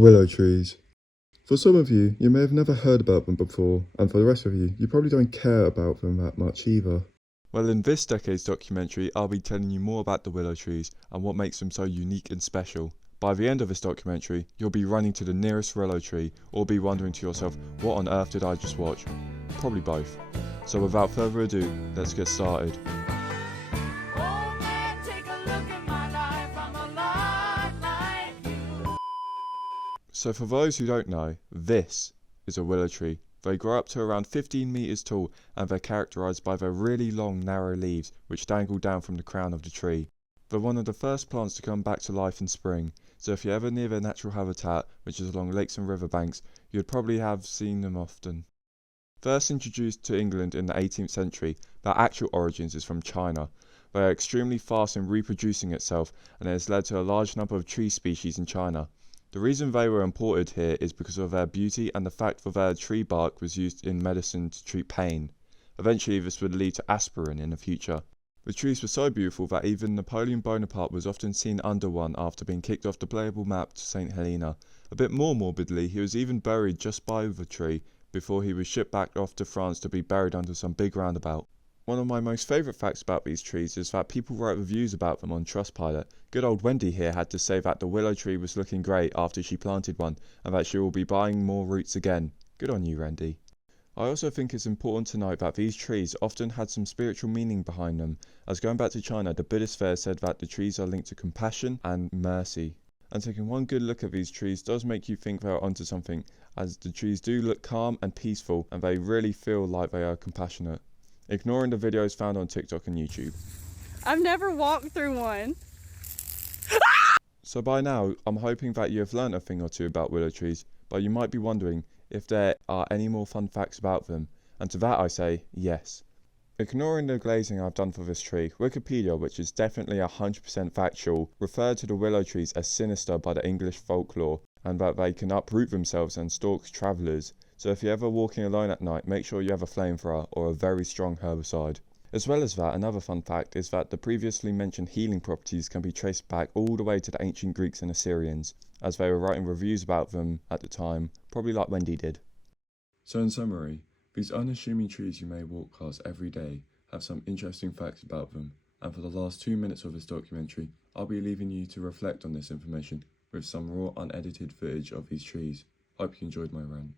Willow trees. For some of you, you may have never heard about them before, and for the rest of you, you probably don't care about them that much either. Well, in this decade's documentary, I'll be telling you more about the willow trees and what makes them so unique and special. By the end of this documentary, you'll be running to the nearest willow tree or be wondering to yourself, what on earth did I just watch? Probably both. So without further ado, let's get started. So for those who don't know, this is a willow tree. They grow up to around 15 metres tall and they're characterised by their really long narrow leaves which dangle down from the crown of the tree. They're one of the first plants to come back to life in spring, so if you're ever near their natural habitat, which is along lakes and riverbanks, you'd probably have seen them often. First introduced to England in the 18th century, their actual origins is from China. They are extremely fast in reproducing itself and it has led to a large number of tree species in China. The reason they were imported here is because of their beauty and the fact that their tree bark was used in medicine to treat pain. Eventually this would lead to aspirin in the future. The trees were so beautiful that even Napoleon Bonaparte was often seen under one after being kicked off the playable map to St. Helena. A bit more morbidly, he was even buried just by the tree before he was shipped back off to France to be buried under some big roundabout. One of my most favourite facts about these trees is that people wrote reviews about them on Trustpilot. Good old Wendy here had to say that the willow tree was looking great after she planted one and that she will be buying more roots again. Good on you, Wendy. I also think it's important to note that these trees often had some spiritual meaning behind them, as going back to China, the Buddhist fair said that the trees are linked to compassion and mercy. And taking one good look at these trees does make you think they're onto something, as the trees do look calm and peaceful and they really feel like they are compassionate. Ignoring the videos found on TikTok and YouTube. I've never walked through one. So by now, I'm hoping that you have learnt a thing or two about willow trees, but you might be wondering if there are any more fun facts about them, and to that I say, yes. Ignoring the glazing I've done for this tree, Wikipedia, which is definitely 100% factual, referred to the willow trees as sinister by the English folklore, and that they can uproot themselves and stalk travellers. So if you're ever walking alone at night, make sure you have a flamethrower or a very strong herbicide. As well as that, another fun fact is that the previously mentioned healing properties can be traced back all the way to the ancient Greeks and Assyrians, as they were writing reviews about them at the time, probably like Wendy did. So in summary, these unassuming trees you may walk past every day have some interesting facts about them, and for the last 2 minutes of this documentary, I'll be leaving you to reflect on this information with some raw unedited footage of these trees. Hope you enjoyed my rant.